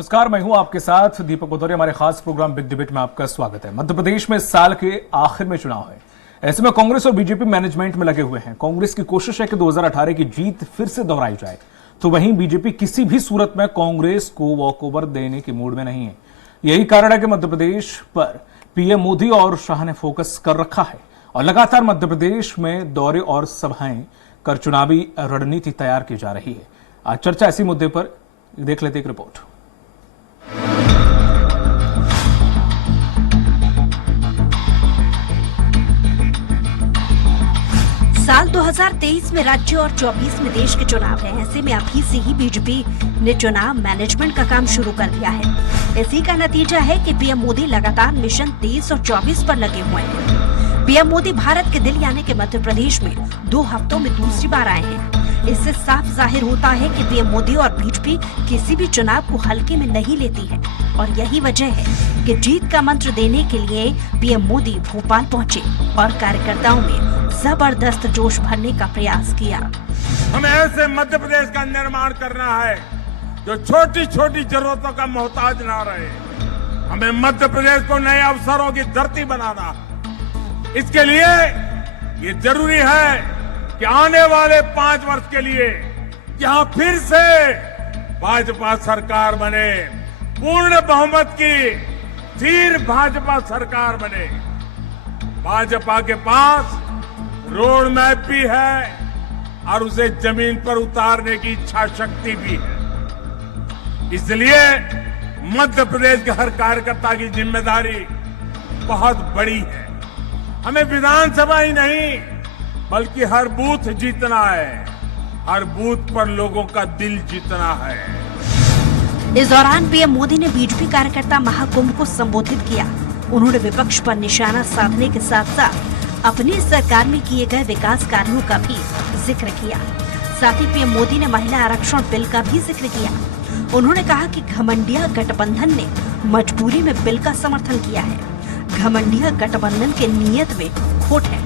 नमस्कार, मैं हूं आपके साथ दीपक भदौरिया। हमारे खास प्रोग्राम बिग डिबेट में आपका स्वागत है। मध्य प्रदेश में इस साल के आखिर में चुनाव है। ऐसे में कांग्रेस और बीजेपी मैनेजमेंट में लगे हुए हैं। कांग्रेस की कोशिश है कि 2018 की जीत फिर से दोहराई जाए, तो वहीं बीजेपी किसी भी सूरत में कांग्रेस को वॉकओवर देने के मूड में नहीं है। यही कारण है कि मध्य प्रदेश पर पीएम मोदी और शाह ने फोकस कर रखा है और लगातार मध्य प्रदेश में दौरे और सभाएं कर चुनावी रणनीति तैयार की जा रही है। आज चर्चा इसी मुद्दे पर देख लेते एक रिपोर्ट। साल 2023 में राज्य और 24 में देश के चुनाव है। ऐसे में अभी से ही बीजेपी ने चुनाव मैनेजमेंट का काम शुरू कर दिया है। इसी का नतीजा है कि पीएम मोदी लगातार मिशन 23 और 24 पर लगे हुए हैं। पीएम मोदी भारत के दिल यानी कि मध्य प्रदेश में 2 हफ्तों में दूसरी बार आए हैं। इससे साफ जाहिर होता है कि पीएम मोदी और बीजेपी किसी भी चुनाव को हल्के में नहीं लेती है और यही वजह है कि जीत का मंत्र देने के लिए पीएम मोदी भोपाल पहुंचे और कार्यकर्ताओं में जबरदस्त जोश भरने का प्रयास किया। हमें ऐसे मध्य प्रदेश का निर्माण करना है जो छोटी छोटी जरूरतों का मोहताज ना रहे। हमें मध्य प्रदेश को नए अवसरों की धरती बनाना है। इसके लिए ये जरूरी है कि आने वाले 5 वर्ष के लिए यहां फिर से भाजपा सरकार बने, पूर्ण बहुमत की स्थिर भाजपा सरकार बने। भाजपा के पास रोड मैप भी है और उसे जमीन पर उतारने की इच्छा शक्ति भी है। इसलिए मध्य प्रदेश के हर कार्यकर्ता की जिम्मेदारी बहुत बड़ी है। हमें विधानसभा ही नहीं बल्कि हर बूथ जीतना है, हर बूथ पर लोगों का दिल जीतना है। इस दौरान पीएम मोदी ने बीजेपी कार्यकर्ता महाकुंभ को संबोधित किया। उन्होंने विपक्ष पर निशाना साधने के साथ साथ अपनी सरकार में किए गए विकास कार्यों का भी जिक्र किया। साथ ही पीएम मोदी ने महिला आरक्षण बिल का भी जिक्र किया। उन्होंने कहा कि घमंडिया गठबंधन ने मजबूरी में बिल का समर्थन किया है। घमंडिया गठबंधन के नियत में खोट है।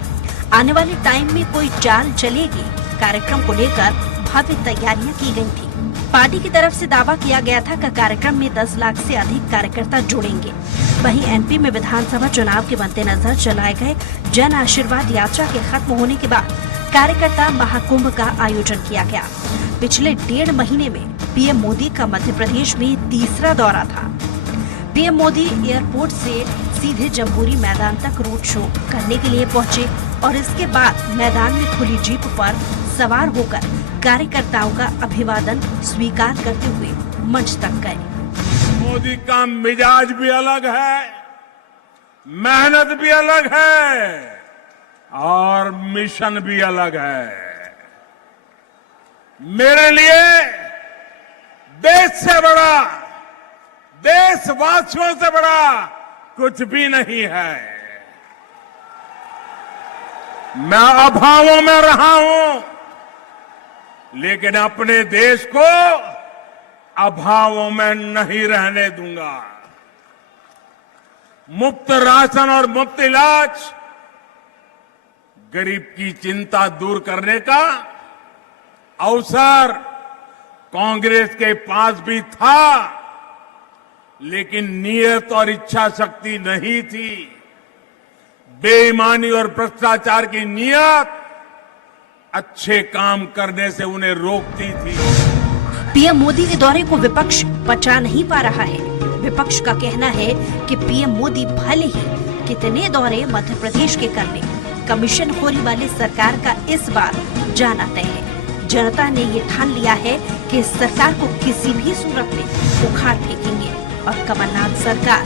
आने वाले टाइम में कोई चाल चलेगी। कार्यक्रम को लेकर भव्य तैयारियां की गई थी। पार्टी की तरफ से दावा किया गया था कि कार्यक्रम में 10 लाख से अधिक कार्यकर्ता जुड़ेंगे। वहीं एमपी में विधानसभा चुनाव के मद्देनजर चलाए गए जन आशीर्वाद यात्रा के खत्म होने के बाद कार्यकर्ता महाकुंभ का आयोजन किया गया। पिछले 1.5 महीने में पीएम मोदी का मध्य प्रदेश में तीसरा दौरा था। पीएम मोदी एयरपोर्ट से सीधे जम्बूरी मैदान तक रोड शो करने के लिए पहुंचे और इसके बाद मैदान में खुली जीप पर सवार होकर कार्यकर्ताओं का अभिवादन स्वीकार करते हुए मंच तक गए। मोदी का मिजाज भी अलग है, मेहनत भी अलग है और मिशन भी अलग है। मेरे लिए देश से बड़ा, देशवासियों से बड़ा कुछ भी नहीं है। मैं अभावों में रहा हूं, लेकिन अपने देश को अभावों में नहीं रहने दूंगा। मुफ्त राशन और मुफ्त इलाज, गरीब की चिंता दूर करने का अवसर कांग्रेस के पास भी था, लेकिन नियत और इच्छा शक्ति नहीं थी। बेईमानी और भ्रष्टाचार की नियत अच्छे काम करने से उन्हें रोकती थी। पीएम मोदी के दौरे को विपक्ष पचा नहीं पा रहा है। विपक्ष का कहना है कि पीएम मोदी भले ही कितने दौरे मध्य प्रदेश के कर ले, कमीशनखोरी वाली सरकार का इस बार जाना तय है। जनता ने ये ठान लिया है कि इस सरकार को किसी भी सूरत में उखाड़ फेंकेंगे और कमलनाथ सरकार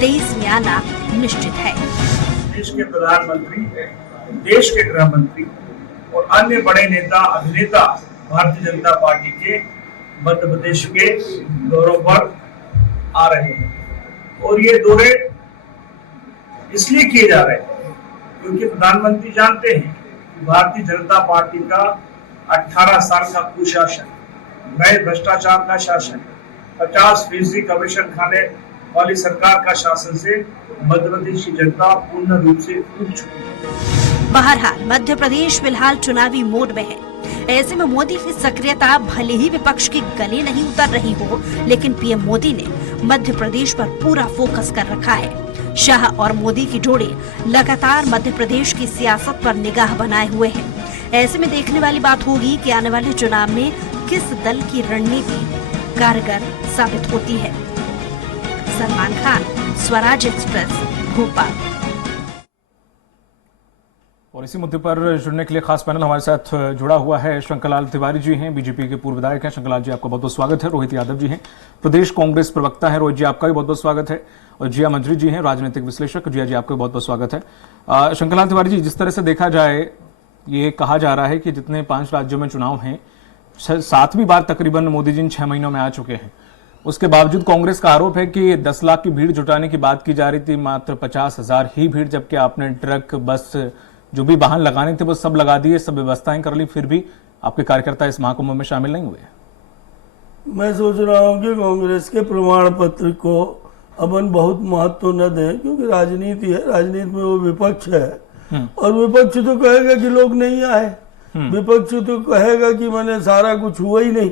23 में आना निश्चित है। देश के प्रधानमंत्री, देश के गृह मंत्री और अन्य बड़े नेता अभिनेता भारतीय जनता पार्टी के मध्य प्रदेश के दौरों पर आ रहे हैं और ये दौरे इसलिए किए जा रहे हैं क्योंकि प्रधानमंत्री जानते हैं कि भारतीय जनता पार्टी का 18 साल का कुशासन, नए भ्रष्टाचार का शासन, 50% कमीशन खाने वाली सरकार का शासन से मध्य प्रदेश की जनता पूर्ण रूप से उब चुकी है। बहरहाल मध्य प्रदेश फिलहाल चुनावी मोड में है। ऐसे में मोदी की सक्रियता भले ही विपक्ष के गले नहीं उतर रही हो, लेकिन पीएम मोदी ने मध्य प्रदेश पर पूरा फोकस कर रखा है। शाह और मोदी की जोड़ी लगातार मध्य प्रदेश की सियासत पर निगाह बनाए हुए है। ऐसे में देखने वाली बात होगी कि आने वाले चुनाव में किस दल की रणनीति कारगर साबित होती है। सलमान खान, स्वराज एक्सप्रेस, भोपाल। और इसी मुद्दे पर जुड़ने के लिए खास पैनल हमारे साथ जुड़ा हुआ है। शंकरलाल तिवारी जी हैं, बीजेपी के पूर्व विधायक हैं। शंकरलाल जी, आपका बहुत बहुत स्वागत है। रोहित यादव जी हैं, प्रदेश कांग्रेस प्रवक्ता हैं। रोहित जी, आपका भी बहुत बहुत स्वागत है। और जिया मंत्री जी हैं, राजनीतिक विश्लेषक। जिया जी, आपका भी बहुत बहुत स्वागत है। शंकरलाल तिवारी जी, जिस तरह से देखा जाए, ये कहा जा रहा है कि जितने 5 राज्यों में चुनाव हैं, 7वीं बार तकरीबन मोदी जी इन 6 महीनों में आ चुके हैं। उसके बावजूद कांग्रेस का आरोप है कि 10 लाख की भीड़ जुटाने की बात की जा रही थी, मात्र 50,000 ही भीड़, जबकि आपने ट्रक, बस, जो भी वाहन लगाने थे वो सब लगा दिए, सब व्यवस्थाएं कर ली, फिर भी आपके कार्यकर्ता इस महाकुंभ में शामिल नहीं हुए। मैं सोच रहा हूँ कि कांग्रेस के प्रमाण पत्र को अपन बहुत महत्व न दें, क्योंकि राजनीति है, राजनीति में वो विपक्ष है और विपक्ष तो कहेगा कि लोग नहीं आए, विपक्ष तो कहेगा कि मैंने सारा कुछ हुआ ही नहीं।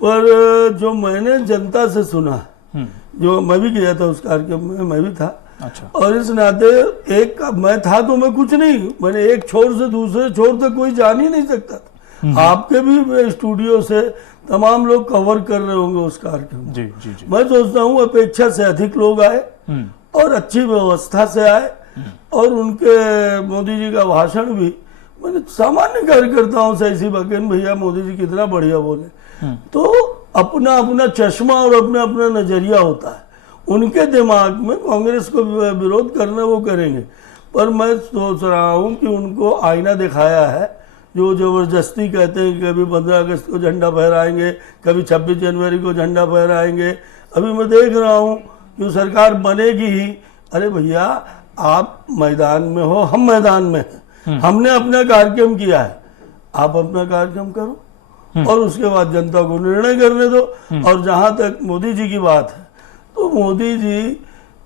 पर जो मैंने जनता से सुना, जो मैं भी गया था उस कार्यक्रम में, मैं भी था। अच्छा। और इस नाते एक मैं था तो मैं कुछ नहीं, मैंने एक छोर से दूसरे छोर तक कोई जान ही नहीं सकता था। आपके भी स्टूडियो से तमाम लोग कवर कर रहे होंगे उस कार्यक्रम। जी जी जी। मैं सोचता हूँ अपेक्षा से अधिक लोग आए और अच्छी व्यवस्था से आए, और उनके मोदी जी का भाषण भी, मैंने सामान्य कार्यकर्ताओं से ऐसी बकेन, भैया मोदी जी कितना बढ़िया बोले। तो अपना अपना चश्मा और अपना अपना नजरिया होता है। उनके दिमाग में कांग्रेस को विरोध करना वो करेंगे, पर मैं सोच रहा हूँ कि उनको आईना दिखाया है। जो जबरदस्ती कहते हैं कि कभी 15 अगस्त को झंडा फहराएंगे, कभी 26 जनवरी को झंडा फहराएंगे। अभी मैं देख रहा हूँ कि सरकार बनेगी ही। अरे भैया, आप मैदान में हो, हम मैदान में हैं, हमने अपना कार्यक्रम किया है, आप अपना कार्यक्रम करो और उसके बाद जनता को निर्णय करने दो। और जहां तक मोदी जी की बात है, तो मोदी जी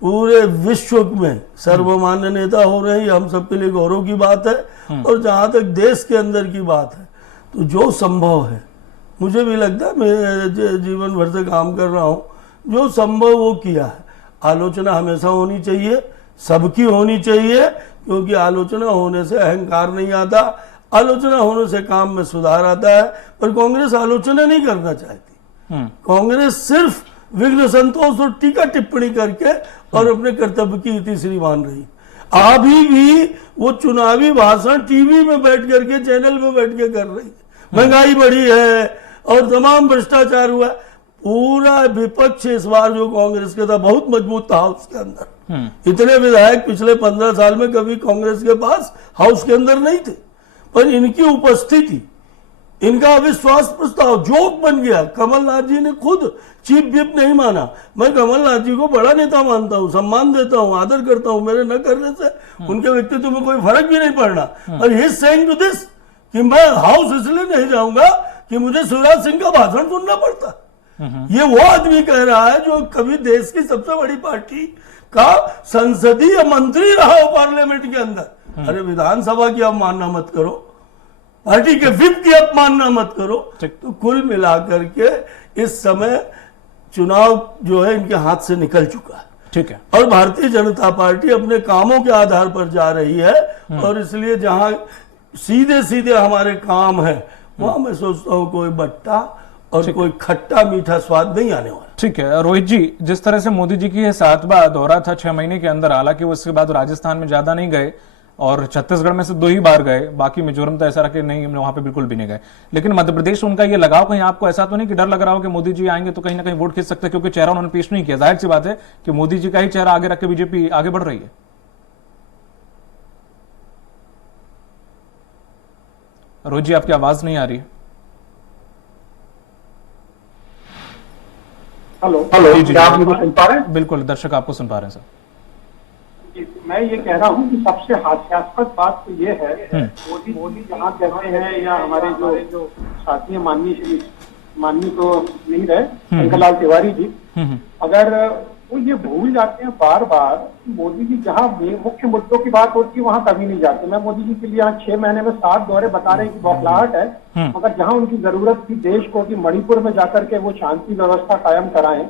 पूरे विश्व में सर्वमान्य नेता हो रहे हैं, हम सबके लिए गौरव की बात है। और जहां तक देश के अंदर की बात है, तो जो संभव है, मुझे भी लगता है, मैं जीवन भर से काम कर रहा हूं, जो संभव वो किया है। आलोचना हमेशा होनी चाहिए, सबकी होनी चाहिए, क्योंकि आलोचना होने से अहंकार नहीं आता, आलोचना होने से काम में सुधार आता है। पर कांग्रेस आलोचना नहीं करना चाहती। कांग्रेस सिर्फ विघ्न संतोष और टीका टिप्पणी करके और अपने कर्तव्य की तीसरी मान रही। अभी भी वो चुनावी भाषण टीवी में बैठ करके, चैनल में बैठ के कर रही है। महंगाई बढ़ी है और तमाम भ्रष्टाचार हुआ। पूरा विपक्ष इस बार जो कांग्रेस का था बहुत मजबूत था हाउस के अंदर। इतने विधायक पिछले 15 साल में कभी कांग्रेस के पास हाउस के अंदर नहीं थे, पर इनकी उपस्थिति, इनका अविश्वास प्रस्ताव जोक बन गया। कमलनाथ जी ने खुद चीफ व्हिप नहीं माना। मैं कमलनाथ जी को बड़ा नेता मानता हूं, सम्मान देता हूं, आदर करता हूं, मेरे न करने से उनके व्यक्तित्व में कोई फर्क भी नहीं पड़ना। और he is saying to this कि मैं हाउस इसलिए नहीं जाऊंगा कि मुझे शिवराज सिंह का भाषण सुनना पड़ता। ये वो आदमी कह रहा है जो कभी देश की सबसे बड़ी पार्टी का संसदीय मंत्री रहा हो पार्लियामेंट के अंदर। अरे विधानसभा की अवमानना मत करो, पार्टी के व्हिप की अपमानना मत करो। तो कुल मिलाकर के इस समय चुनाव जो है इनके हाथ से निकल चुका है। ठीक है। और भारतीय जनता पार्टी अपने कामों के आधार पर जा रही है, और इसलिए जहां सीधे सीधे हमारे काम है, वहां मैं सोचता हूं कोई बट्टा और कोई खट्टा मीठा स्वाद नहीं आने वाला। ठीक है। रोहित जी, जिस तरह से मोदी जी की यह 7वां दौरा था 6 महीने के अंदर, हालांकि उसके बाद राजस्थान में ज्यादा नहीं गए और छत्तीसगढ़ में से 2 ही बार गए, बाकी मिजोरम तो ऐसा रहा कि नहीं, वहां पे बिल्कुल भी नहीं गए। लेकिन मध्य प्रदेश उनका ये लगाव, कहीं आपको ऐसा तो नहीं कि डर लग रहा हो कि मोदी जी आएंगे तो कहीं ना कहीं वोट खींच सकते हैं, क्योंकि चेहरा उन्होंने पेश नहीं किया। जाहिर सी बात है कि मोदी जी का ही चेहरा आगे रख के बीजेपी आगे बढ़ रही है। रोहित जी, आपकी आवाज नहीं आ रही है। हेलो, जी, क्या आप मुझे सुन पा रहे हैं? बिल्कुल, दर्शक आपको सुन पा रहे हैं सर। मैं ये कह रहा हूँ कि सबसे हास्यास्पद बात तो ये है, मोदी जहाँ कहते हैं, या हमारे जो साथी माननीय तो नहीं रहे, शंकरलाल तिवारी जी, अगर वो ये भूल जाते हैं बार बार, मोदी जी जहाँ मुख्य मुद्दों की बात होती है वहाँ कभी नहीं जाते। मैं मोदी जी के लिए यहाँ 6 महीने में 7 दौरे बता रहे हैं कि बौखलाहट है, मगर जहाँ उनकी जरूरत थी देश को कि मणिपुर में जाकर के वो शांति व्यवस्था कायम कराएं,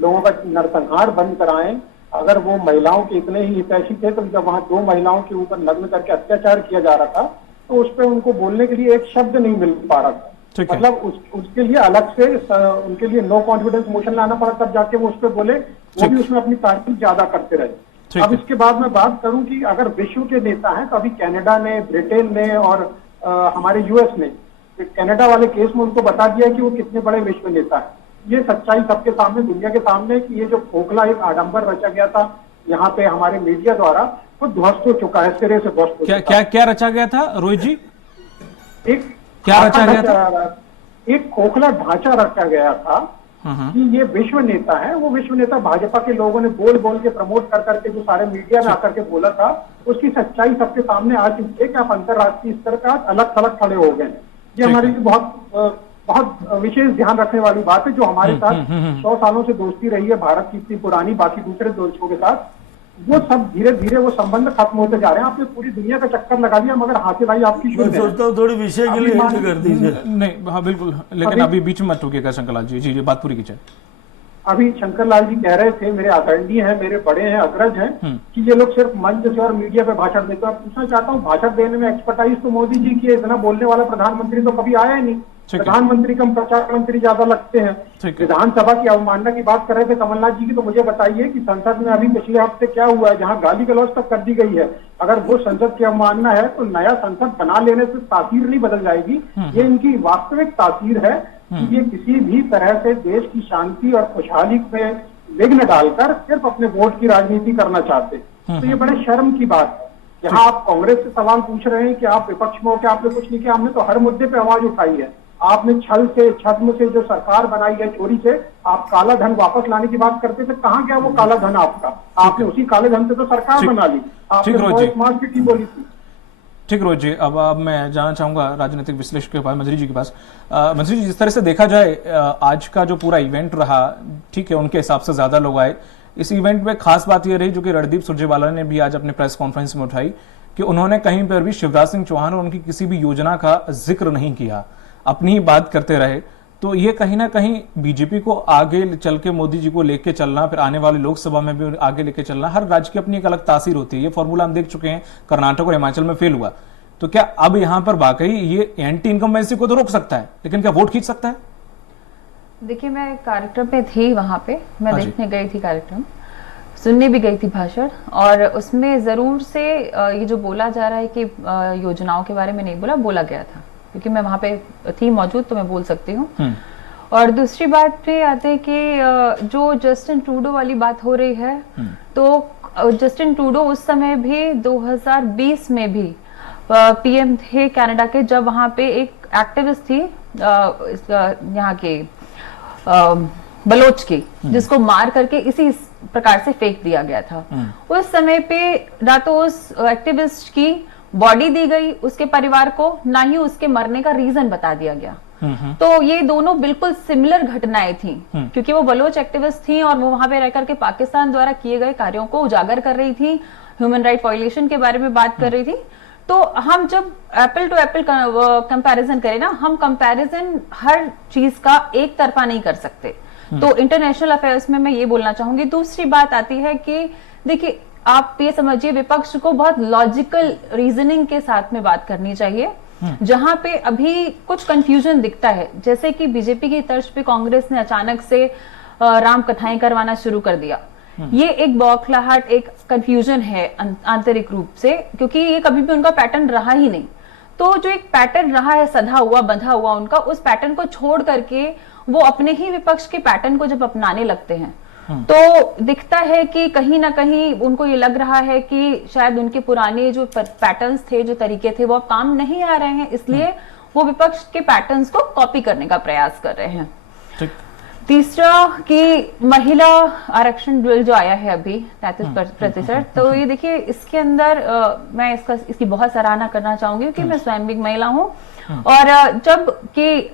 लोगों का नरसंहार बंद कराएं। अगर वो महिलाओं के इतने ही हितैषी थे तो जब वहाँ 2 महिलाओं के ऊपर नग्न करके अत्याचार किया जा रहा था तो उस पर उनको बोलने के लिए एक शब्द नहीं मिल पा रहा था। मतलब उसके लिए अलग से उनके लिए नो कॉन्फिडेंस मोशन लाना पड़ा, तब जाके वो उस पर बोले, वो भी उसमें अपनी तारीफ ज्यादा करते रहे। अब इसके बाद मैं बात करूं कि अगर विश्व के नेता हैं तो अभी कनाडा ने, ब्रिटेन ने और हमारे यूएस ने कनाडा वाले केस में उनको बता दिया कि वो कितने बड़े विश्व नेता है। ये सच्चाई सबके सामने, दुनिया के सामने कि ये जो खोखला एक आडंबर रचा गया था यहाँ पे हमारे मीडिया द्वारा, वो ध्वस्त हो चुका है, सिरे से ध्वस्त हो चुका है। क्या रचा गया था रोहित जी? क्या रचा गया था? एक खोखला ढांचा रखा गया था कि ये विश्व नेता है। वो विश्व नेता भाजपा के लोगों ने बोल बोल के प्रमोट कर करके जो सारे मीडिया में आकर के बोला था, उसकी सच्चाई सबके सामने आ चुकी है कि आप अंतर्राष्ट्रीय स्तर का अलग थलग खड़े हो गए। ये हमारे लिए बहुत विशेष ध्यान रखने वाली बात है। जो हमारे साथ 100 सालों से दोस्ती रही है भारत की इतनी पुरानी, बाकी दूसरे देशों के साथ, वो सब धीरे धीरे वो संबंध खत्म होते जा रहे हैं। आपने पूरी दुनिया का चक्कर लगा दिया मगर हाथीभाई आपकी मैं सोचता हूँ थोड़ी विषय के लिए एंट्री कर दीजिए। नहीं, हाँ बिल्कुल, लेकिन अभी बीच में मत टोकिएगा शंकरलाल जी। जी बात पूरी कीजिए। अभी शंकरलाल जी कह रहे थे, मेरे आदरणीय हैं, मेरे बड़े हैं, अग्रज हैं, कि ये लोग सिर्फ मंच से और मीडिया पे भाषण देते हैं। पूछना चाहता हूँ, भाषण देने में एक्सपर्टाइज तो मोदी जी की है, इतना बोलने वाला प्रधानमंत्री तो कभी आया ही नहीं। प्रधानमंत्री कम प्रचार मंत्री ज्यादा लगते हैं। विधानसभा की अवमानना की बात कर रहे थे कमलनाथ जी की, तो मुझे बताइए कि संसद में अभी पिछले हफ्ते क्या हुआ है, जहां गाली गलौज तक कर दी गई है। अगर वो संसद की अवमानना है तो नया संसद बना लेने से तासीर नहीं बदल जाएगी। ये इनकी वास्तविक तासीर है कि ये किसी भी तरह से देश की शांति और खुशहाली में विघ्न डालकर सिर्फ अपने वोट की राजनीति करना चाहते। तो ये बड़े शर्म की बात है। यहाँ आप कांग्रेस से सवाल पूछ रहे हैं कि आप विपक्ष में हो, क्या आपने कुछ नहीं किया? हमने तो हर मुद्दे पे आवाज उठाई है। आपने छल से, छद्म से जो सरकार बनाई है, चोरी से, आप काला धन वापस लाने की बात करते थे, कहाँ गया वो काला धन आपका? आपने उसी काले धन से तो सरकार बना ली। आपने स्मार्ट सिटी बोली थी। ठीक रोहित जी, अब मैं जाना चाहूंगा राजनीतिक विश्लेषक के पास, मंत्री जी के पास। मंत्री जी, जिस तरह से देखा जाए आज का जो पूरा इवेंट रहा, ठीक है, उनके हिसाब से ज्यादा लोग आए। इस इवेंट में खास बात यह रही जो कि रणदीप सुरजेवाला ने भी आज अपने प्रेस कॉन्फ्रेंस में उठाई कि उन्होंने कहीं पर भी शिवराज सिंह चौहान और उनकी किसी भी योजना का जिक्र नहीं किया, अपनी ही बात करते रहे। तो ये कहीं ना कहीं बीजेपी को आगे चल के मोदी जी को लेके चलना, फिर आने वाली लोकसभा में भी आगे लेके चलना, हर राज्य की अपनी एक अलग तासीर होती है। ये फॉर्मूला हम देख चुके हैं, कर्नाटक और हिमाचल में फेल हुआ। तो क्या अब यहाँ पर वाकई ये एंटी इनकम्बेंसी को तो रोक सकता है, लेकिन क्या वोट खींच सकता है? देखिए, मैं कार्यक्रम में थी, वहां पे मैं देखने गई थी, कार्यक्रम सुनने भी गई थी भाषण, और उसमें जरूर से ये जो बोला जा रहा है कि योजनाओं के बारे में नहीं बोला गया था, क्योंकि मैं वहां पे थी मौजूद, तो मैं बोल सकती हूँ। और दूसरी बात पे आते हैं कि जो जस्टिन ट्रूडो वाली बात हो रही है, तो जस्टिन ट्रूडो उस समय भी 2020 में भी पीएम थे कनाडा के, जब वहां पे एक एक्टिविस्ट थी यहाँ के बलोच की, जिसको मार करके इसी प्रकार से फेंक दिया गया था। उस समय पे ना तो उस एक्टिविस्ट की बॉडी दी गई उसके परिवार को, ना ही उसके मरने का रीजन बता दिया गया। तो ये दोनों बिल्कुल सिमिलर घटनाएं थी, क्योंकि वो बलोच एक्टिविस्ट थी और वो वहां पे रहकर के पाकिस्तान द्वारा किए गए कार्यों को उजागर कर रही थी, ह्यूमन राइट वायलेशन के बारे में बात कर रही थी। तो हम जब एप्पल टू एप्पल कंपैरिजन करें ना, हम कंपैरिजन हर चीज का एक तरफा नहीं कर सकते। तो इंटरनेशनल अफेयर्स में मैं ये बोलना चाहूंगी। दूसरी बात आती है कि देखिए, आप ये समझिए, विपक्ष को बहुत लॉजिकल रीजनिंग के साथ में बात करनी चाहिए। जहां पे अभी कुछ कंफ्यूजन दिखता है, जैसे कि बीजेपी की तर्ज पे कांग्रेस ने अचानक से राम कथाएं करवाना शुरू कर दिया। ये एक बौखलाहट, एक कंफ्यूजन है आंतरिक रूप से, क्योंकि ये कभी भी उनका पैटर्न रहा ही नहीं। तो जो एक पैटर्न रहा है सधा हुआ, बंधा हुआ उनका, उस पैटर्न को छोड़ करके वो अपने ही विपक्ष के पैटर्न को जब अपनाने लगते हैं, तो दिखता है कि कहीं ना कहीं उनको ये लग रहा है कि शायद उनके पुराने जो पैटर्न्स थे, जो तरीके थे, वो अब काम नहीं आ रहे हैं, इसलिए वो विपक्ष के पैटर्न्स को कॉपी करने का प्रयास कर रहे हैं। तीसरा कि महिला आरक्षण बिल जो आया है अभी 33%, तो ये देखिए, इसके अंदर मैं इसकी बहुत सराहना करना चाहूंगी, क्योंकि मैं स्वयं भी महिला हूं। और जब कि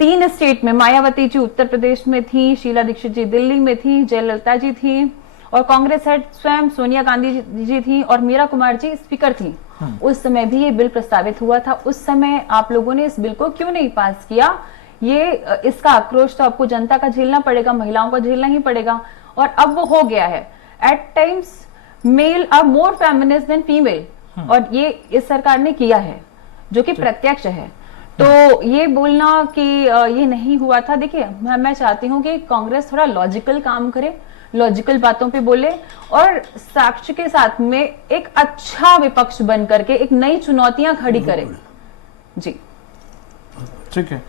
3 स्टेट में, मायावती जी उत्तर प्रदेश में थी, शीला दीक्षित जी दिल्ली में थी, जयललिता जी थी, और कांग्रेस हेड स्वयं सोनिया गांधी जी थी, और मीरा कुमार जी स्पीकर थी। उस समय भी ये बिल प्रस्तावित हुआ था। उस समय आप लोगों ने इस बिल को क्यों नहीं पास किया? ये इसका आक्रोश तो आपको जनता का झेलना पड़ेगा, महिलाओं का झेलना ही पड़ेगा, और अब वो हो गया है। At times male are more feminist than female, और ये इस सरकार ने किया है, जो कि प्रत्यक्ष है। तो ये बोलना कि ये नहीं हुआ था, देखिए मैं चाहती हूँ कि कांग्रेस थोड़ा लॉजिकल काम करे, लॉजिकल बातों पे बोले, और साक्ष्य के साथ में एक अच्छा विपक्ष बन करके एक नई चुनौतियां खड़ी करे। जी ठीक है।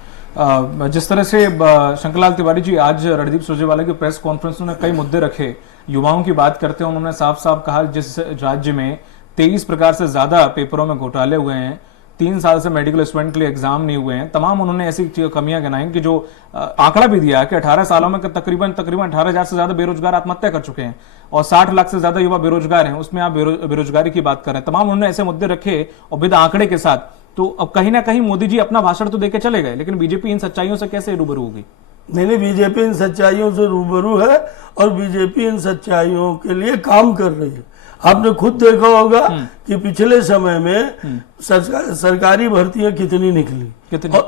जिस तरह से शंकरलाल तिवारी जी आज रणदीप सुरजेवाला की प्रेस कॉन्फ्रेंस में कई मुद्दे रखे, युवाओं की बात करते हैं, उन्होंने साफ साफ कहा जिस राज्य में 23 प्रकार से ज्यादा पेपरों में घोटाले हुए हैं, 3 साल से मेडिकल स्टूडेंट के लिए एग्जाम नहीं हुए हैं, तमाम उन्होंने ऐसी कमियां गिनाई कि जो आंकड़ा भी दिया कि 18 सालों में तकरीबन 18,000 से ज्यादा बेरोजगार आत्महत्या कर चुके हैं और 60 लाख से ज्यादा युवा बेरोजगार हैं, उसमें आप बेरोजगारी की बात कर रहे हैं। तमाम उन्होंने ऐसे मुद्दे रखे और बिना आंकड़े के साथ। तो अब कहीं ना कहीं मोदी जी अपना भाषण तो देके चले गए, लेकिन बीजेपी इन सच्चाइयों से कैसे रूबरू होगी? नहीं, बीजेपी इन सच्चाइयों से रूबरू है और बीजेपी इन सच्चाइयों के लिए काम कर रही है। आपने खुद देखा होगा कि पिछले समय में सरकारी भर्तियां कितनी निकली, कितनी?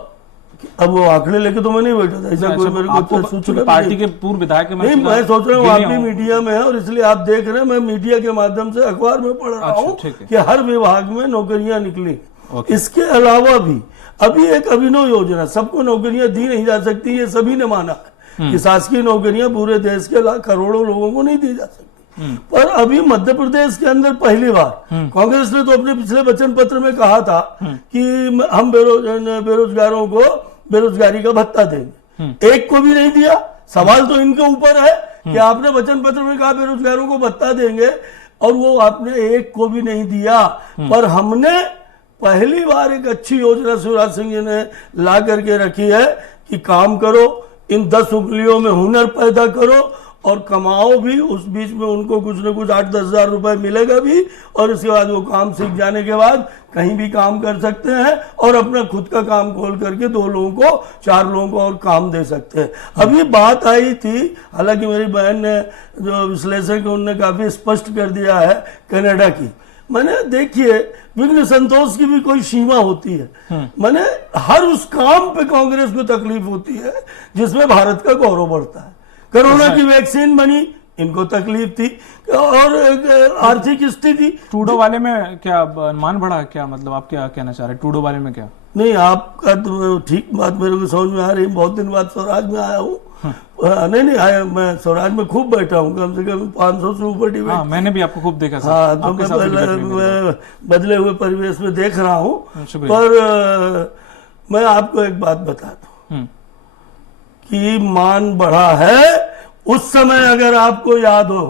अब वो आंकड़े लेके तो मैं नहीं बैठा था, ऐसा कोई मेरे को सूचना पार्टी के पूर्व विधायक नहीं, मैं सोच रहा हूँ आप भी मीडिया में है और इसलिए आप देख रहे हैं। मैं मीडिया के माध्यम से अखबार में पढ़ रहा हूँ कि हर विभाग में नौकरियां निकली। इसके अलावा भी अभी एक अभिनव योजना, सबको नौकरियां दी नहीं जा सकती, ये सभी ने माना है कि शासकीय नौकरियां पूरे देश के करोड़ों लोगों को नहीं दी जा सकती। पर अभी मध्य प्रदेश के अंदर पहली बार कांग्रेस ने तो अपने पिछले वचन पत्र में कहा था कि हम बेरोजगारों को बेरोजगारी का भत्ता देंगे, एक को भी नहीं दिया। सवाल तो इनके ऊपर है कि आपने वचन पत्र में कहा बेरोजगारों को भत्ता देंगे और वो आपने एक को भी नहीं दिया। पर हमने पहली बार एक अच्छी योजना शिवराज सिंह जी ने ला करके रखी है कि काम करो, इन 10 उंगलियों में हुनर पैदा करो और कमाओ भी। उस बीच में उनको कुछ न कुछ 8-10 हजार रुपए मिलेगा भी, और इसके बाद वो काम सीख जाने के बाद कहीं भी काम कर सकते हैं और अपना खुद का काम खोल करके 2 लोगों को 4 लोगों को और काम दे सकते हैं। अभी बात आई थी, हालांकि मेरी बहन ने जो विश्लेषक उन्होंने काफी स्पष्ट कर दिया है कनाडा की। मैंने देखिए विघ्न संतोष की भी कोई सीमा होती है। मैंने हर उस काम पे कांग्रेस को तकलीफ होती है जिसमें भारत का गौरव बढ़ता है। कोरोना की वैक्सीन बनी, इनको तकलीफ थी, और आर्थिक स्थिति। ट्रूडो वाले में क्या मान बढ़ा, क्या मतलब आप क्या कहना चाह रहे हैं ट्रूडो वाले में? क्या नहीं, आपका तो ठीक बात मेरे को समझ में आ रही है। बहुत दिन बाद स्वराज में आया हूँ। नहीं आया, मैं स्वराज में खूब बैठा हूँ, कम से कम 500 से ऊपर डिबेट। हाँ, मैंने भी आपको खूब देखा। हाँ, तो मैं बदले हुए परिवेश में देख रहा हूँ। पर मैं आपको एक बात बता दूं कि मान बढ़ा है। उस समय अगर आपको याद हो,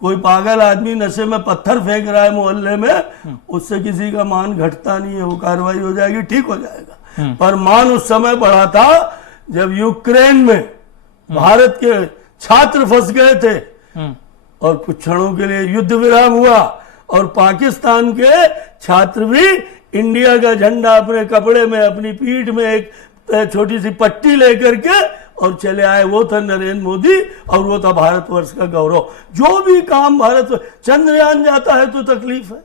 कोई पागल आदमी नशे में पत्थर फेंक रहा है मोहल्ले में, उससे किसी का मान घटता नहीं है, वो कार्रवाई हो जाएगी, ठीक हो जाएगा। पर मान उस समय बढ़ा था जब यूक्रेन में भारत के छात्र फंस गए थे और कुछ क्षणों के लिए युद्ध विराम हुआ और पाकिस्तान के छात्र भी इंडिया का झंडा अपने कपड़े में, अपनी पीठ में एक छोटी सी पट्टी लेकर के और चले आए। वो था नरेंद्र मोदी और वो था भारतवर्ष का गौरव। जो भी काम भारत, चंद्रयान जाता है तो तकलीफ है।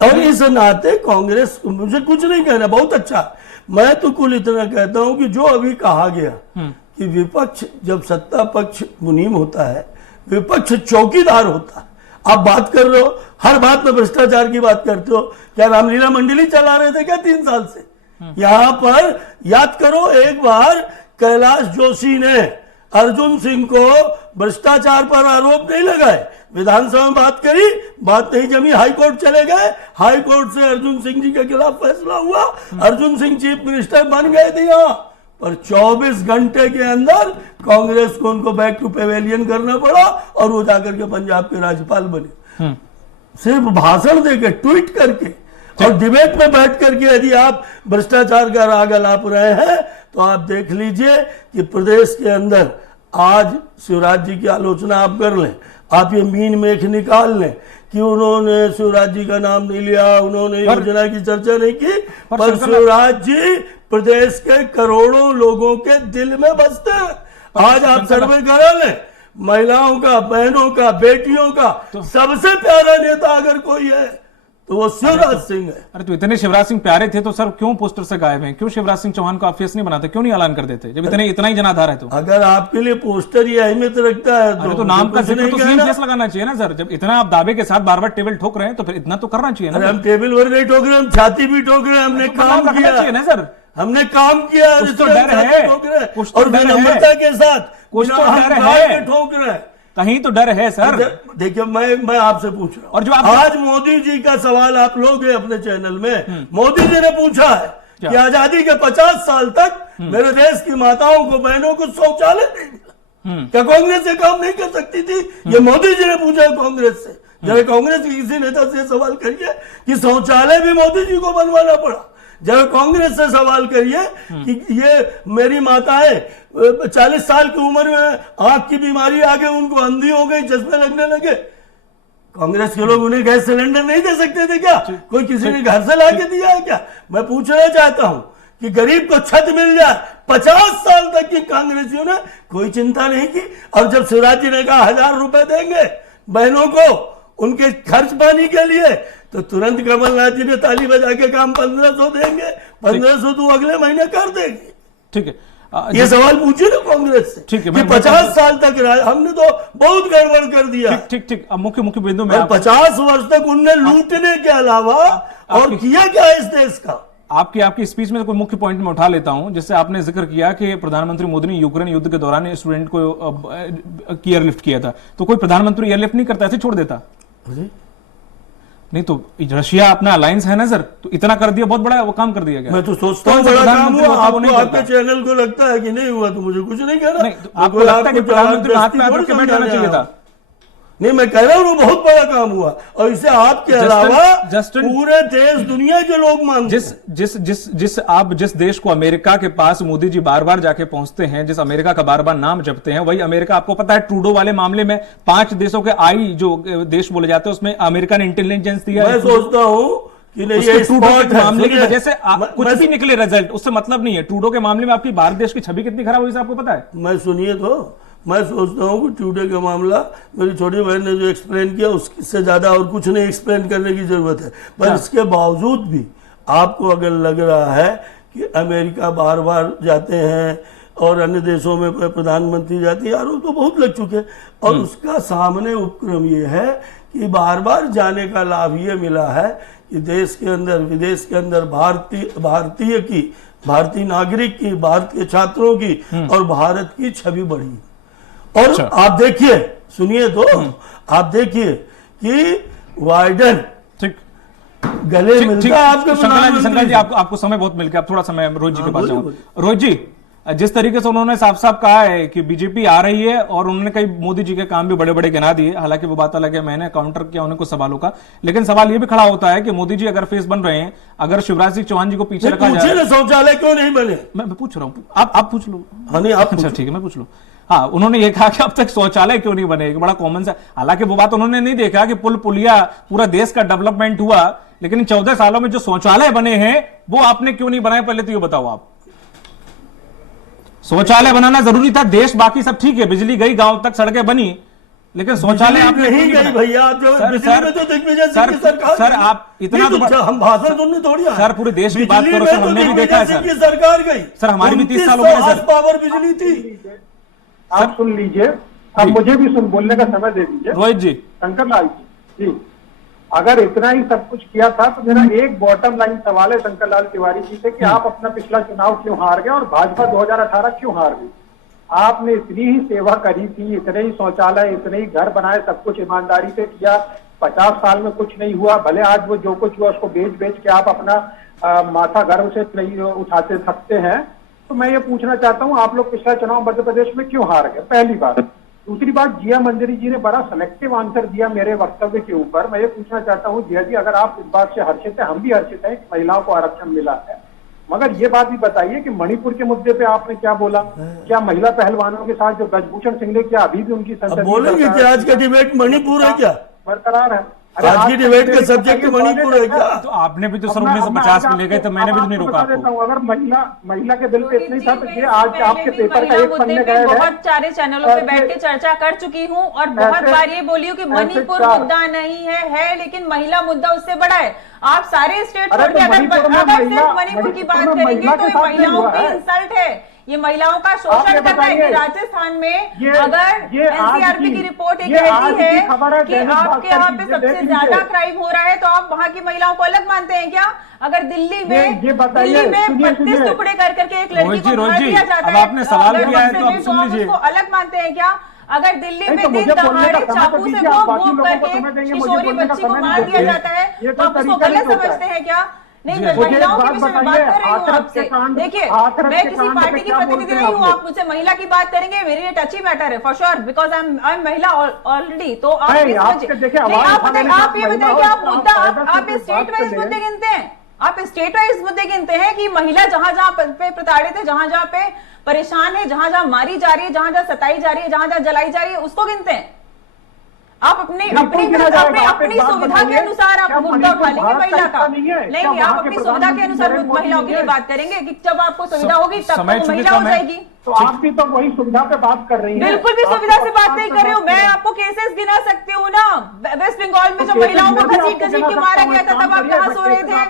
और इस नाते कांग्रेस, मुझे कुछ नहीं कहना, बहुत अच्छा। मैं तो कुल इतना कहता हूं कि जो अभी कहा गया कि विपक्ष जब सत्ता पक्ष मुनीम होता है, विपक्ष चौकीदार होता है। आप बात कर रहे हो, हर बात में भ्रष्टाचार की बात करते हो। क्या रामलीला मंडली चला रहे थे क्या 3 साल से? यहां पर याद करो, एक बार कैलाश जोशी ने अर्जुन सिंह को भ्रष्टाचार पर आरोप नहीं लगाए, विधानसभा में बात करी, बात नहीं जमी, हाईकोर्ट चले गए, हाईकोर्ट से अर्जुन सिंह जी के खिलाफ फैसला हुआ, अर्जुन सिंह चीफ मिनिस्टर बन गए थे यहाँ पर। 24 घंटे के अंदर कांग्रेस को उनको बैक टू पेवेलियन करना पड़ा और वो जाकर के पंजाब के राज्यपाल बने। सिर्फ भाषण देके, ट्वीट करके और डिबेट में बैठ करके यदि आप भ्रष्टाचार का राग अलाप रहे हैं तो आप देख लीजिए कि प्रदेश के अंदर आज शिवराज जी की आलोचना आप कर लें, आप ये मीन मेख निकाल लें कि उन्होंने शिवराज जी का नाम नहीं लिया, उन्होंने योजना की चर्चा नहीं की, पर शंकर शिवराज जी प्रदेश के करोड़ों लोगों के दिल में बसते हैं। आज आप सर्वे करा लें, महिलाओं का, बहनों का, बेटियों का सबसे प्यारा नेता अगर कोई है तो वो शिवराज सिंह है। अरे तो इतने शिवराज सिंह प्यारे थे तो सर क्यों पोस्टर से गायब हैं? क्यों शिवराज सिंह चौहान को आप फेस नहीं बनाते? क्यों नहीं ऐलान कर देते जब इतना ही जनाधार है तो? अगर आपके लिए पोस्टर ये अहमियत रखता है अरे तो नाम का जिक्र तो सीएम फेस लगाना चाहिए ना सर। जब इतना आप दावे के साथ बार बार टेबल ठोक रहे हैं तो फिर इतना तो करना चाहिए ना। हम टेबल पर नहीं ठोक रहे, हम छाती भी ठोक रहे हैं। हमने काम किया ना सर, हमने काम किया, कुछ तो डर है, और विनम्रता के साथ कुछ तो डर है, ठोक रहे हैं। कहीं तो डर है सर। देखिए मैं आपसे पूछ रहा हूं, और जो आज मोदी जी का सवाल आप लोग अपने चैनल में, मोदी जी ने पूछा है कि आजादी के 50 साल तक मेरे देश की माताओं को, बहनों को शौचालय नहीं मिला, क्या कांग्रेस ये काम नहीं कर सकती थी? ये मोदी जी ने पूछा कांग्रेस से। जब कांग्रेस के किसी नेता से सवाल करिए कि शौचालय भी मोदी जी को बनवाना पड़ा। जब कांग्रेस से सवाल करिए कि ये मेरी माताएं 40 साल की उम्र में आंख की बीमारी आ गई, उनको अंधी हो गई, चश्मे लगने लगे, कांग्रेस के लोग उन्हें गैस सिलेंडर नहीं दे सकते थे क्या? कोई किसी ने घर से लाके दिया है क्या? मैं पूछना चाहता हूं कि गरीब को छत मिल जाए, 50 साल तक की कांग्रेसियों ने कोई चिंता नहीं की। और जब शिवराज जी ने कहा 1000 रुपए देंगे बहनों को उनके खर्च पानी के लिए, तो तुरंत कमलनाथ जी ने ताली बजा के काम 1500 देंगे, 1500 तू अगले महीने कर देगी। ठीक है, ये सवाल पूछिए ना कांग्रेस से। ठीक है, कि 50 साल तक हमने तो बहुत गड़बड़ कर दिया। ठीक अब मुख्य बिंदु में 50 वर्ष तक उनने लूटने के अलावा और किया क्या इस देश का? आपकी स्पीच में कोई मुख्य पॉइंट में उठा लेता हूं, जिससे आपने जिक्र किया कि प्रधानमंत्री मोदी ने यूक्रेन युद्ध के दौरान स्टूडेंट को एयरलिफ्ट किया था, तो कोई प्रधानमंत्री एयरलिफ्ट नहीं करता, ऐसे छोड़ देता? नहीं तो रशिया अपना अलायंस है ना सर, तो इतना कर दिया, बहुत बड़ा वो काम कर दिया गया। मैं तो सोचता हूँ बड़ा काम हुआ। आपको आपके चैनल को लगता है कि नहीं हुआ तो मुझे कुछ नहीं कहना। नहीं, तो आपको लगता है कि प्रधानमंत्री हाथ में हाथ रख के बैठ जाना चाहिए था? नहीं, मैं कह रहा हूँ वो बहुत बड़ा काम हुआ, और इसे आपके अलावा पूरे देश दुनिया के लोग मानते हैं। जिस देश को अमेरिका के पास मोदी जी बार बार जाके पहुंचते हैं, जिस अमेरिका का बार बार नाम जपते हैं, वही अमेरिका, आपको पता है ट्रूडो वाले मामले में 5 देशों के आई जो देश बोले जाते हैं उसमें अमेरिका ने इंटेलिजेंस दिया। मैं सोचता हूँ कि नहीं, ये ट्रूडो के मामले की वजह से कुछ भी निकले रिजल्ट, उससे मतलब नहीं है। ट्रूडो के मामले में आपकी भारत देश की छवि कितनी खराब हुई आपको पता है? मैं सुनिए तो, मैं सोचता हूँ कि ट्रूडो का मामला मेरी छोटी बहन ने जो एक्सप्लेन किया उससे ज्यादा और कुछ नहीं एक्सप्लेन करने की जरूरत है। पर इसके बावजूद भी आपको अगर लग रहा है कि अमेरिका बार बार जाते हैं और अन्य देशों में प्रधानमंत्री जाती है, आरोप तो बहुत लग चुके हैं, और उसका सामने उपक्रम ये है कि बार बार जाने का लाभ ये मिला है कि देश के अंदर, विदेश के अंदर भारतीय नागरिक की, भारतीय छात्रों की और भारत की छवि बढ़ी। और अच्छा। आप देखिए, सुनिए तो, आप देखिए कि वाइडन ठीक गले मिलता है आपके शंकर जी, आपको समय बहुत मिल गया, आप थोड़ा समय रोहित जी के पास जाओ। रोहित जी, जिस तरीके से उन्होंने साफ साफ कहा है कि बीजेपी आ रही है, और उन्होंने कई मोदी जी के काम भी बड़े बड़े गिना दिए, हालांकि वो बात अलग है, मैंने काउंटर किया उन्हें कुछ सवालों का, लेकिन सवाल ये भी खड़ा होता है कि मोदी जी अगर फेस बन रहे हैं, अगर शिवराज सिंह चौहान जी को पीछे रखा जाए, शौचालय क्यों नहीं बने? मैं पूछ रहा हूँ, आप पूछ लो। अच्छा ठीक है, मैं पूछ लूं। हाँ, उन्होंने ये कहा कि अब तक शौचालय क्यों नहीं बने, एक बड़ा कॉमन सा, हालांकि वो बात उन्होंने नहीं देखा कि पुल पुलिया पूरा देश का डेवलपमेंट हुआ, लेकिन 14 सालों में जो शौचालय बने हैं वो आपने क्यों नहीं बनाए? पहले तो ये बताओ आप। शौचालय बनाना जरूरी था, देश बाकी सब ठीक है, बिजली गई गांव तक, सड़कें बनी, लेकिन शौचालय आपने नहीं गई भैया। आप जो बिजली में तो दिग्विजय सिंह की सरकार, सर आप इतना तो हम भाषण सुनने थोड़ी आए सर, पूरे देश की बात करो सर, हमने भी देखा है सर, की सरकार गई सर, हमारी भी 30 साल हो गए सर, पावर बिजली थी। आप सुन लीजिए, अब मुझे भी बोलने का समय दे दीजिए। रोहित जी, शंकर लाल जी, अगर इतना ही सब कुछ किया था तो मेरा एक बॉटम लाइन सवाल है शंकर लाल तिवारी जी से कि आप अपना पिछला चुनाव क्यों हार गए और भाजपा 2018 क्यों हार गई? आपने इतनी ही सेवा करी थी, इतने ही शौचालय, इतने ही घर बनाए, सब कुछ ईमानदारी से किया, 50 साल में कुछ नहीं हुआ। भले आज वो जो कुछ हुआ उसको बेच के आप अपना माथा गर्व से नहीं उठाते सकते हैं। तो मैं ये पूछना चाहता हूँ, आप लोग पिछला चुनाव मध्य प्रदेश में क्यों हार गए? पहली बात। दूसरी बात, जिया मंजरी जी ने बड़ा सिलेक्टिव आंसर दिया मेरे वक्तव्य के ऊपर। मैं ये पूछना चाहता हूँ जिया जी, अगर आप इस बात से हर्षित हैं, हम भी हर्षित हैं कि महिलाओं को आरक्षण मिला है, मगर ये बात भी बताइए कि मणिपुर के मुद्दे पे आपने क्या बोला? क्या महिला पहलवानों के साथ जो ब्रजभूषण सिंह ने किया, अभी भी उनकी संसद बोलेंगे कि आज का डिबेट मणिपुर है क्या बरकरार है? आज की डिबेट का सब्जेक्ट मणिपुर है क्या? तो आपने भी तो सर 1950 में ले गए, तो मैंने भी तो नहीं रोका बता देता आपको। हूँ, अगर महिला के बिल पे इतना ही था तो ये आज आपके पेपर का एक पन्ने पे का ऐड है। बहुत सारे चैनलों पे बैठ के चर्चा कर चुकी हूँ और बहुत बार ये बोली हूँ कि मणिपुर मुद्दा नहीं है, लेकिन महिला मुद्दा उससे बड़ा है। आप सारे स्टेट छोड़ के अगर सिर्फ मणिपुर की बात करेंगे तो ये महिलाओं की इंसल्ट है, ये महिलाओं का शोषण करना है। कि राजस्थान में अगर एनसीआरबी की रिपोर्ट एक कहती है कि आपके यहाँ पे सबसे ज्यादा क्राइम हो रहा है, तो आप वहाँ की महिलाओं को अलग मानते हैं क्या? अगर दिल्ली में 32 टुकड़े कर करके एक लड़की को मार दिया जाता है, अब आपने सवाल किया है तो आप सुन लीजिए। उसको अलग मानते हैं क्या? अगर दिल्ली में दिन दहाड़े चाकू से घोप करके किशोरी बच्ची को मार दिया जाता है, तो आप उसको गलत समझते हैं क्या? नहीं, मैं महिलाओं के विषय में बात कर रही हूँ आपसे। देखिए, मैं किसी पार्टी की प्रतिनिधि नहीं हूँ, आप मुझसे महिला की बात करेंगे, मेरे लिए टची मैटर है for sure, because I am महिला ऑलरेडी। तो आप ये बताइए कि आप मुद्दा आप स्टेट वाइज मुद्दे गिनते हैं, आप स्टेट वाइज मुद्दे गिनते हैं कि महिला जहां जहां पे प्रताड़ित है, जहां जहां पे परेशान है, जहां जहां मारी जा रही है, जहां जहां सताई जा रही है, जहां जहां जलाई जा रही है, उसको गिनते हैं। आप अपनी सुविधा के अनुसार आप मुद्दा उठा लेंगे महिला का, नहीं आप अपनी सुविधा के अनुसार महिलाओं के लिए बात करेंगे कि जब आपको सुविधा होगी तब तो महिला हो जाएगी। तो आप भी तो वही सुविधा पे बात कर रही हैं। बिल्कुल भी सुविधा से बात नहीं कर रही हूँ, मैं आपको केसेस गिना सकती हूँ ना। वेस्ट बंगाल में जब महिलाओं को घसीट घसीट के मारा गया था, तब आप कहाँ सो रहे थे?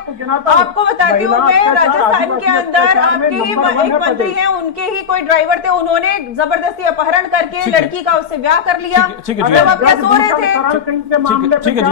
आपको बताती हूँ मैं, राजस्थान के अंदर आपके ही एक मंत्री हैं, उनके ही कोई ड्राइवर थे, उन्होंने जबरदस्ती अपहरण करके लड़की का उससे ब्याह कर लिया। जब आप क्या सो रहे थे? ठीक है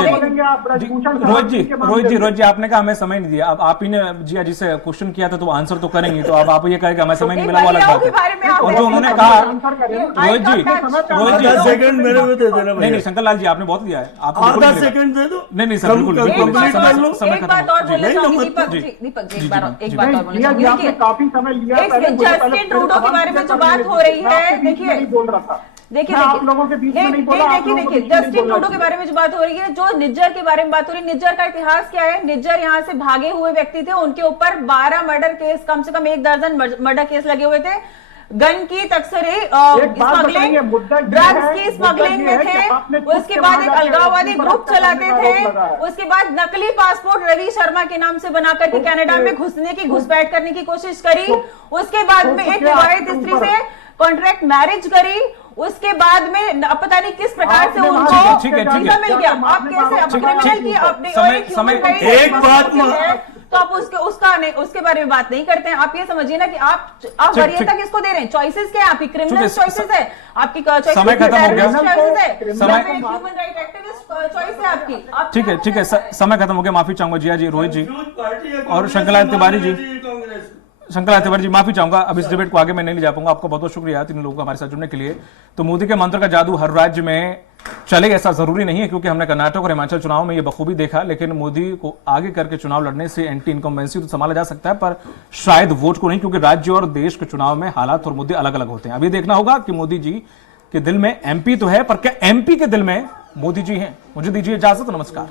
रोहित जी आपने कहा हमें समय नहीं दिया। अब आप ही ने जिया जी से क्वेश्चन किया था तो आंसर तो करेंगे, तो अब आप ये कहें कि हमें समय नहीं मिला, वो अलग बात है। और जो उन्होंने कहा रोहित जी सेकंड मेरे को दे देना। नहीं शंकर लाल जी आपने बहुत दिया है, आप आधा सेकंड दे दो। नहीं सर बिल्कुल एक बात और बोलना चाहूंगी दीपक जी, एक बात और बोलना चाहूंगी। देखिए, काफी समय लिया, जस्टिन ट्रूडो के बारे में जो बात हो रही है, देखिए बोल रहा था, देखिए आप लोगों के बीच में नहीं बोला, देखिए जस्टिन ट्रूडो के बारे में जो बात हो रही है, जो निज्जर के बारे में बात हो रही है, निज्जर का इतिहास क्या है? निज्जर यहाँ से भागे हुए व्यक्ति थे, उनके ऊपर 12 मर्डर केस, कम से कम 1 दर्जन मर्डर केस लगे हुए थे, गन की तस्करी, स्मगलिंग, ड्रग्स की स्मगलिंग में थे। उसके बाद एक अलगाववादी ग्रुप चलाते थे। उसके बाद नकली पासपोर्ट रवि शर्मा के नाम से बनाकर के कनाडा में घुसने की घुसपैठ करने की कोशिश करी। उसके बाद में एक विवाहित स्त्री से कॉन्ट्रैक्ट मैरिज करी। उसके बाद में पता नहीं किस प्रकार से उनको वीजा मिल गया। आप कैसे क्रिमिनल की अपने एक बात तो आप उसके बारे में बात नहीं करते हैं। आप ये समझिए ना कि आप वरीयता किसको दे रहे हैं? चॉइसेस क्या है आपकी? क्रिमिनल चॉइसेस है आपकी, समय खत्म हो गया, ह्यूमन राइट एक्टिविस्ट चॉइस है आपकी। ठीक है समय खत्म हो गया, माफी चाहूंगा जिया जी, रोहित जी और शंकरलाल तिवारी जी। शंकरलाल तिवारी जी माफी चाहूंगा, अब इस डिबेट को आगे मैं नहीं ले जा पाऊंगा। आपका बहुत बहुत शुक्रिया तीन लोगों को हमारे साथ जुड़ने के लिए। तो मोदी के मंत्र का जादू हर राज्य में चले ऐसा जरूरी नहीं है, क्योंकि हमने कर्नाटक और हिमाचल चुनाव में ये बखूबी देखा। लेकिन मोदी को आगे करके चुनाव लड़ने से एंटी इनकम्बेंसी तो संभाला जा सकता है, पर शायद वोट को नहीं, क्योंकि राज्य और देश के चुनाव में हालात और मुद्दे अलग अलग होते हैं। अब ये देखना होगा कि मोदी जी के दिल में एमपी तो है, पर क्या एमपी के दिल में मोदी जी हैं? मुझे दीजिए इजाजत, नमस्कार।